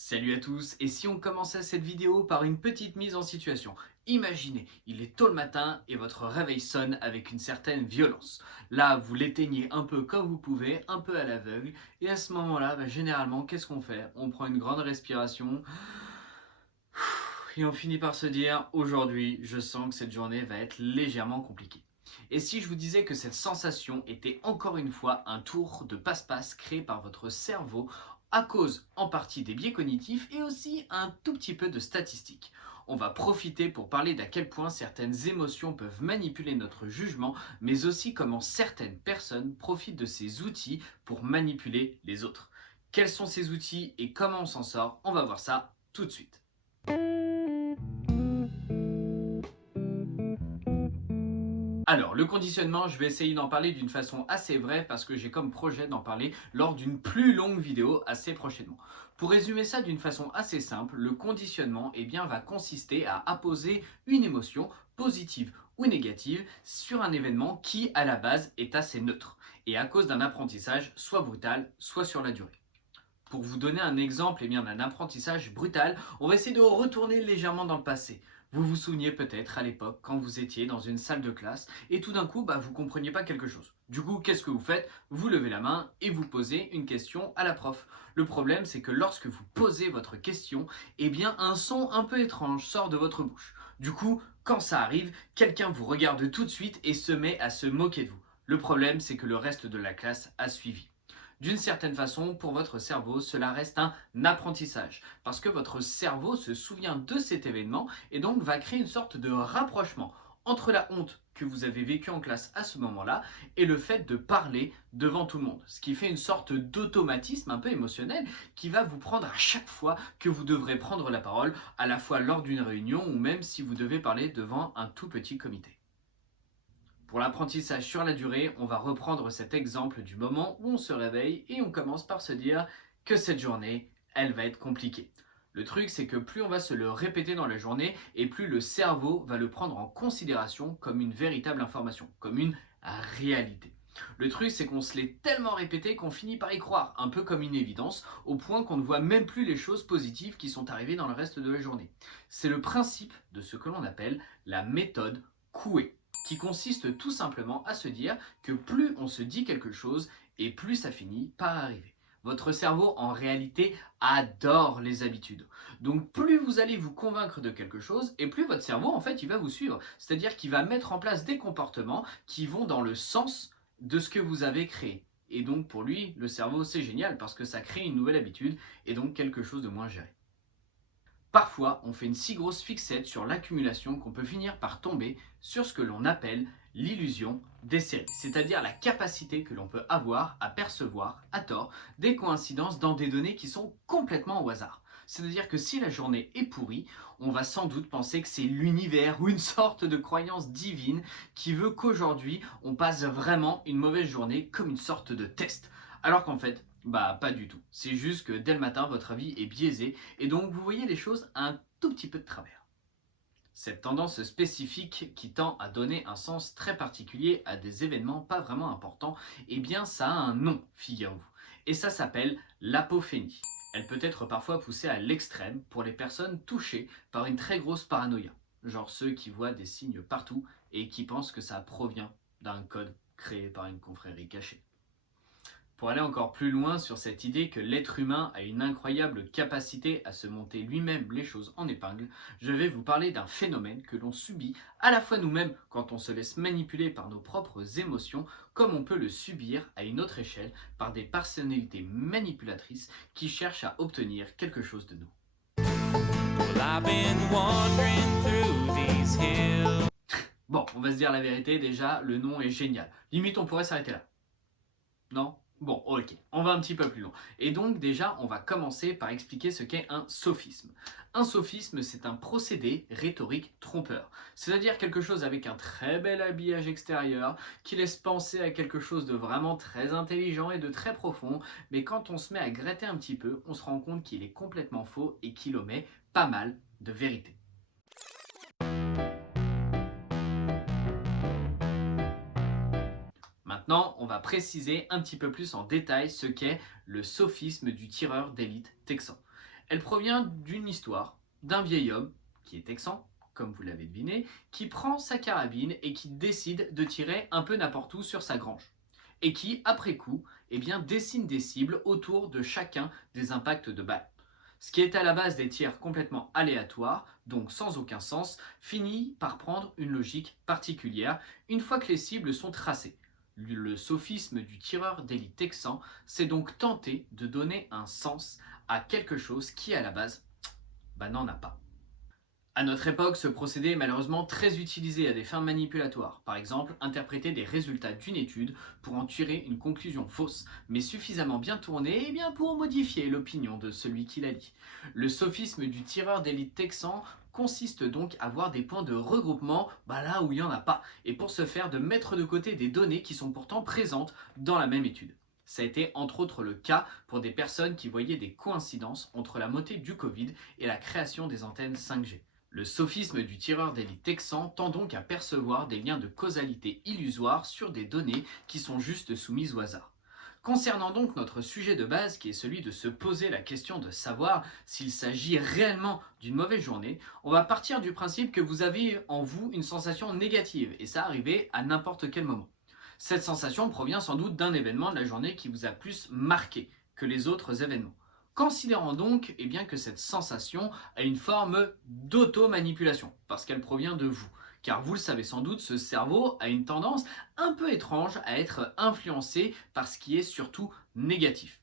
Salut à tous, et si on commençait cette vidéo par une petite mise en situation. Imaginez, il est tôt le matin et votre réveil sonne avec une certaine violence. Là, vous l'éteignez un peu comme vous pouvez, un peu à l'aveugle, et à ce moment-là, généralement, qu'est-ce qu'on fait? On prend une grande respiration, et on finit par se dire, aujourd'hui, je sens que cette journée va être légèrement compliquée. Et si je vous disais que cette sensation était encore une fois un tour de passe-passe créé par votre cerveau à cause en partie des biais cognitifs et aussi un tout petit peu de statistiques. On va profiter pour parler d'à quel point certaines émotions peuvent manipuler notre jugement, mais aussi comment certaines personnes profitent de ces outils pour manipuler les autres. Quels sont ces outils et comment on s'en sort? On va voir ça tout de suite. Alors, le conditionnement, je vais essayer d'en parler d'une façon assez vraie parce que j'ai comme projet d'en parler lors d'une plus longue vidéo assez prochainement. Pour résumer ça d'une façon assez simple, le conditionnement va consister à apposer une émotion positive ou négative sur un événement qui, à la base, est assez neutre et à cause d'un apprentissage soit brutal, soit sur la durée. Pour vous donner un exemple d'un apprentissage brutal, on va essayer de retourner légèrement dans le passé. Vous vous souveniez peut-être à l'époque quand vous étiez dans une salle de classe et tout d'un coup vous compreniez pas quelque chose. Du coup, qu'est-ce que vous faites? Vous levez la main et vous posez une question à la prof. Le problème, c'est que lorsque vous posez votre question, un son un peu étrange sort de votre bouche. Du coup, quand ça arrive, quelqu'un vous regarde tout de suite et se met à se moquer de vous. Le problème, c'est que le reste de la classe a suivi. D'une certaine façon, pour votre cerveau, cela reste un apprentissage, parce que votre cerveau se souvient de cet événement et donc va créer une sorte de rapprochement entre la honte que vous avez vécue en classe à ce moment-là et le fait de parler devant tout le monde. Ce qui fait une sorte d'automatisme un peu émotionnel qui va vous prendre à chaque fois que vous devrez prendre la parole, à la fois lors d'une réunion ou même si vous devez parler devant un tout petit comité. Pour l'apprentissage sur la durée, on va reprendre cet exemple du moment où on se réveille et on commence par se dire que cette journée, elle va être compliquée. Le truc, c'est que plus on va se le répéter dans la journée et plus le cerveau va le prendre en considération comme une véritable information, comme une réalité. Le truc, c'est qu'on se l'est tellement répété qu'on finit par y croire, un peu comme une évidence, au point qu'on ne voit même plus les choses positives qui sont arrivées dans le reste de la journée. C'est le principe de ce que l'on appelle la méthode Coué, qui consiste tout simplement à se dire que plus on se dit quelque chose et plus ça finit par arriver. Votre cerveau, en réalité, adore les habitudes. Donc plus vous allez vous convaincre de quelque chose, et plus votre cerveau, en fait, il va vous suivre. C'est-à-dire qu'il va mettre en place des comportements qui vont dans le sens de ce que vous avez créé. Et donc pour lui, le cerveau, c'est génial parce que ça crée une nouvelle habitude et donc quelque chose de moins géré. Parfois, on fait une si grosse fixette sur l'accumulation qu'on peut finir par tomber sur ce que l'on appelle l'illusion des séries, c'est-à-dire la capacité que l'on peut avoir à percevoir, à tort, des coïncidences dans des données qui sont complètement au hasard. C'est-à-dire que si la journée est pourrie, on va sans doute penser que c'est l'univers ou une sorte de croyance divine qui veut qu'aujourd'hui, on passe vraiment une mauvaise journée comme une sorte de test. Alors qu'en fait, pas du tout. C'est juste que dès le matin, votre avis est biaisé et donc vous voyez les choses un tout petit peu de travers. Cette tendance spécifique qui tend à donner un sens très particulier à des événements pas vraiment importants, ça a un nom, figurez-vous. Et ça s'appelle l'apophénie. Elle peut être parfois poussée à l'extrême pour les personnes touchées par une très grosse paranoïa, genre ceux qui voient des signes partout et qui pensent que ça provient d'un code créé par une confrérie cachée. Pour aller encore plus loin sur cette idée que l'être humain a une incroyable capacité à se monter lui-même les choses en épingle, je vais vous parler d'un phénomène que l'on subit à la fois nous-mêmes quand on se laisse manipuler par nos propres émotions, comme on peut le subir à une autre échelle par des personnalités manipulatrices qui cherchent à obtenir quelque chose de nous. Bon, on va se dire la vérité, déjà, le nom est génial. Limite, on pourrait s'arrêter là. Non? Bon, ok, on va un petit peu plus loin. Et donc déjà, on va commencer par expliquer ce qu'est un sophisme. Un sophisme, c'est un procédé rhétorique trompeur. C'est-à-dire quelque chose avec un très bel habillage extérieur, qui laisse penser à quelque chose de vraiment très intelligent et de très profond, mais quand on se met à gratter un petit peu, on se rend compte qu'il est complètement faux et qu'il omet pas mal de vérité. Maintenant, on va préciser un petit peu plus en détail ce qu'est le sophisme du tireur d'élite texan. Elle provient d'une histoire d'un vieil homme qui est texan, comme vous l'avez deviné, qui prend sa carabine et qui décide de tirer un peu n'importe où sur sa grange. Et qui, après coup, eh bien, dessine des cibles autour de chacun des impacts de balles. Ce qui est à la base des tirs complètement aléatoires, donc sans aucun sens, finit par prendre une logique particulière une fois que les cibles sont tracées. Le sophisme du tireur d'élite texan, c'est donc tenter de donner un sens à quelque chose qui, à la base, n'en a pas. À notre époque, ce procédé est malheureusement très utilisé à des fins manipulatoires. Par exemple, interpréter des résultats d'une étude pour en tirer une conclusion fausse, mais suffisamment bien tournée pour modifier l'opinion de celui qui la lit. Le sophisme du tireur d'élite texan consiste donc à voir des points de regroupement là où il n'y en a pas, et pour ce faire de mettre de côté des données qui sont pourtant présentes dans la même étude. Ça a été entre autres le cas pour des personnes qui voyaient des coïncidences entre la montée du Covid et la création des antennes 5G. Le sophisme du tireur d'élite texan tend donc à percevoir des liens de causalité illusoires sur des données qui sont juste soumises au hasard. Concernant donc notre sujet de base qui est celui de se poser la question de savoir s'il s'agit réellement d'une mauvaise journée, on va partir du principe que vous avez en vous une sensation négative et ça arrivait à n'importe quel moment. Cette sensation provient sans doute d'un événement de la journée qui vous a plus marqué que les autres événements. Considérons donc que cette sensation a une forme d'auto-manipulation, parce qu'elle provient de vous. Car vous le savez sans doute, ce cerveau a une tendance un peu étrange à être influencé par ce qui est surtout négatif.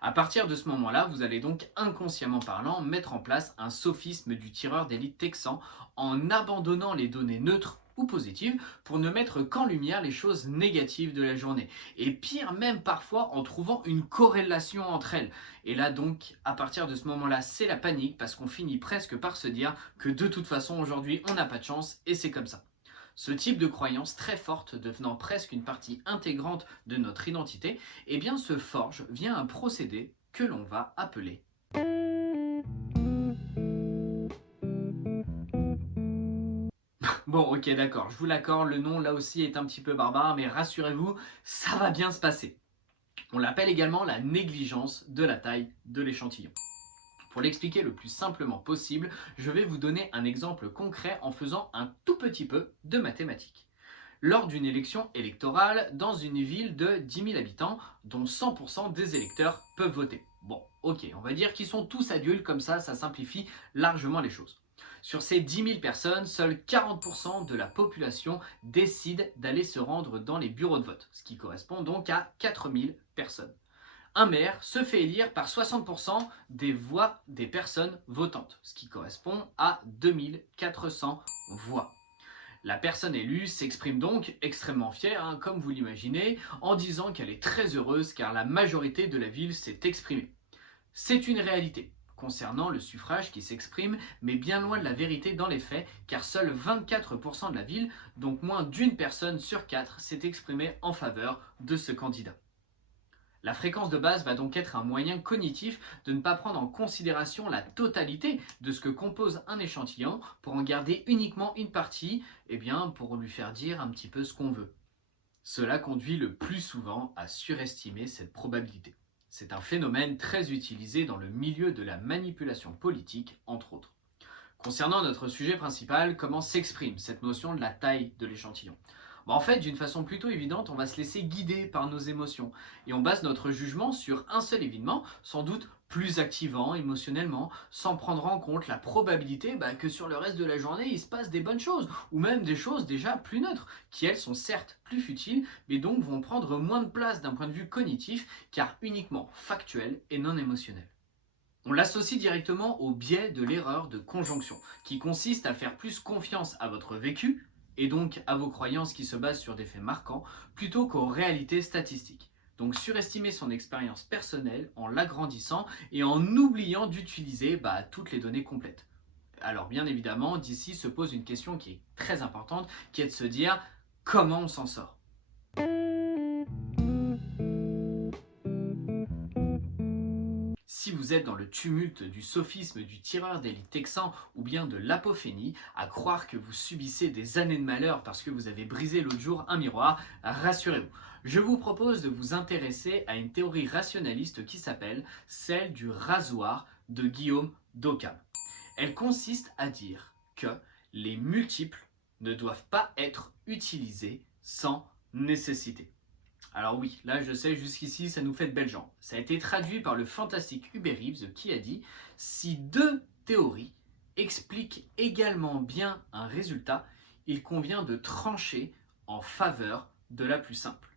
À partir de ce moment-là, vous allez donc inconsciemment parlant mettre en place un sophisme du tireur d'élite texan en abandonnant les données neutres ou positives pour ne mettre qu'en lumière les choses négatives de la journée. Et pire même parfois en trouvant une corrélation entre elles. Et là donc, à partir de ce moment-là, c'est la panique parce qu'on finit presque par se dire que de toute façon aujourd'hui on n'a pas de chance et c'est comme ça. Ce type de croyance très forte devenant presque une partie intégrante de notre identité, se forge via un procédé que l'on va appeler. Bon, ok, d'accord, je vous l'accorde, le nom là aussi est un petit peu barbare, mais rassurez-vous, ça va bien se passer. On l'appelle également la négligence de la taille de l'échantillon. Pour l'expliquer le plus simplement possible, je vais vous donner un exemple concret en faisant un tout petit peu de mathématiques. Lors d'une élection électorale dans une ville de 10 000 habitants, dont 100% des électeurs peuvent voter. Bon, ok, on va dire qu'ils sont tous adultes, comme ça simplifie largement les choses. Sur ces 10 000 personnes, seuls 40% de la population décident d'aller se rendre dans les bureaux de vote, ce qui correspond donc à 4 000 personnes. Un maire se fait élire par 60% des voix des personnes votantes, ce qui correspond à 2400 voix. La personne élue s'exprime donc extrêmement fière, comme vous l'imaginez, en disant qu'elle est très heureuse car la majorité de la ville s'est exprimée. C'est une réalité concernant le suffrage qui s'exprime, mais bien loin de la vérité dans les faits, car seuls 24% de la ville, donc moins d'une personne sur 4, s'est exprimée en faveur de ce candidat. La fréquence de base va donc être un moyen cognitif de ne pas prendre en considération la totalité de ce que compose un échantillon pour en garder uniquement une partie, pour lui faire dire un petit peu ce qu'on veut. Cela conduit le plus souvent à surestimer cette probabilité. C'est un phénomène très utilisé dans le milieu de la manipulation politique, entre autres. Concernant notre sujet principal, comment s'exprime cette notion de la taille de l'échantillon ? En fait, d'une façon plutôt évidente, on va se laisser guider par nos émotions et on base notre jugement sur un seul événement, sans doute plus activant émotionnellement, sans prendre en compte la probabilité que sur le reste de la journée, il se passe des bonnes choses, ou même des choses déjà plus neutres, qui elles sont certes plus futiles, mais donc vont prendre moins de place d'un point de vue cognitif, car uniquement factuel et non émotionnel. On l'associe directement au biais de l'erreur de conjonction, qui consiste à faire plus confiance à votre vécu, et donc à vos croyances qui se basent sur des faits marquants, plutôt qu'aux réalités statistiques. Donc surestimer son expérience personnelle en l'agrandissant et en oubliant d'utiliser toutes les données complètes. Alors bien évidemment, d'ici se pose une question qui est très importante, qui est de se dire comment on s'en sort. Si vous êtes dans le tumulte du sophisme du tireur d'élite texan ou bien de l'apophénie, à croire que vous subissez des années de malheur parce que vous avez brisé l'autre jour un miroir, rassurez-vous. Je vous propose de vous intéresser à une théorie rationaliste qui s'appelle celle du rasoir de Guillaume d'Occam. Elle consiste à dire que les multiples ne doivent pas être utilisés sans nécessité. Alors oui, là je sais, jusqu'ici ça nous fait de belles jambes. Ça a été traduit par le fantastique Uber Reeves qui a dit: si deux théories expliquent également bien un résultat, il convient de trancher en faveur de la plus simple.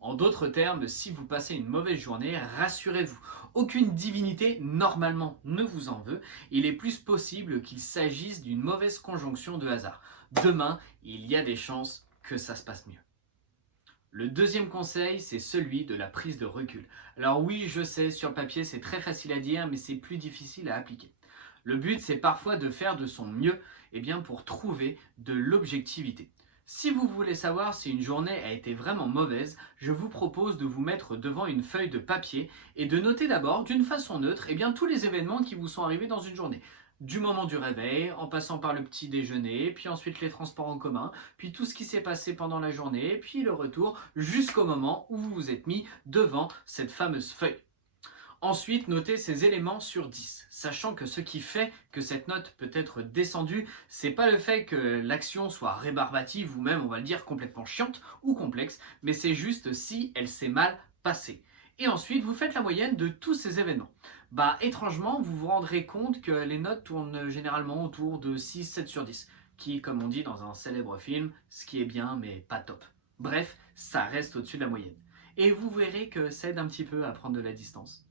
En d'autres termes, si vous passez une mauvaise journée, rassurez-vous, aucune divinité normalement ne vous en veut. Il est plus possible qu'il s'agisse d'une mauvaise conjonction de hasard. Demain, il y a des chances que ça se passe mieux. Le deuxième conseil, c'est celui de la prise de recul. Alors oui, je sais, sur le papier, c'est très facile à dire, mais c'est plus difficile à appliquer. Le but, c'est parfois de faire de son mieux pour trouver de l'objectivité. Si vous voulez savoir si une journée a été vraiment mauvaise, je vous propose de vous mettre devant une feuille de papier et de noter d'abord, d'une façon neutre, tous les événements qui vous sont arrivés dans une journée. Du moment du réveil, en passant par le petit déjeuner, puis ensuite les transports en commun, puis tout ce qui s'est passé pendant la journée, puis le retour, jusqu'au moment où vous vous êtes mis devant cette fameuse feuille. Ensuite, notez ces éléments sur 10, sachant que ce qui fait que cette note peut être descendue, c'est pas le fait que l'action soit rébarbative ou même, on va le dire, complètement chiante ou complexe, mais c'est juste si elle s'est mal passée. Et ensuite, vous faites la moyenne de tous ces événements. Étrangement, vous vous rendrez compte que les notes tournent généralement autour de 6-7 sur 10, qui, comme on dit dans un célèbre film, ce qui est bien mais pas top. Bref, ça reste au-dessus de la moyenne. Et vous verrez que ça aide un petit peu à prendre de la distance.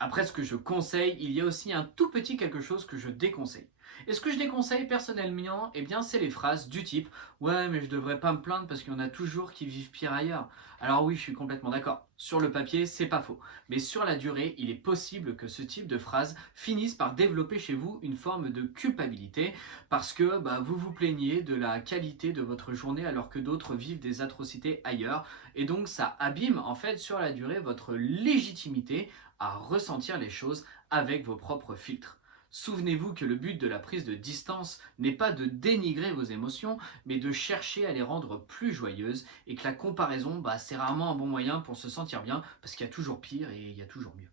Après ce que je conseille, il y a aussi un tout petit quelque chose que je déconseille. Et ce que je déconseille personnellement, c'est les phrases du type: ouais, mais je devrais pas me plaindre parce qu'il y en a toujours qui vivent pire ailleurs. Alors oui, je suis complètement d'accord. Sur le papier, c'est pas faux. Mais sur la durée, il est possible que ce type de phrase finisse par développer chez vous une forme de culpabilité parce que vous vous plaignez de la qualité de votre journée alors que d'autres vivent des atrocités ailleurs. Et donc ça abîme en fait sur la durée votre légitimité à ressentir les choses avec vos propres filtres. Souvenez-vous que le but de la prise de distance n'est pas de dénigrer vos émotions, mais de chercher à les rendre plus joyeuses, et que la comparaison, c'est rarement un bon moyen pour se sentir bien, parce qu'il y a toujours pire et il y a toujours mieux.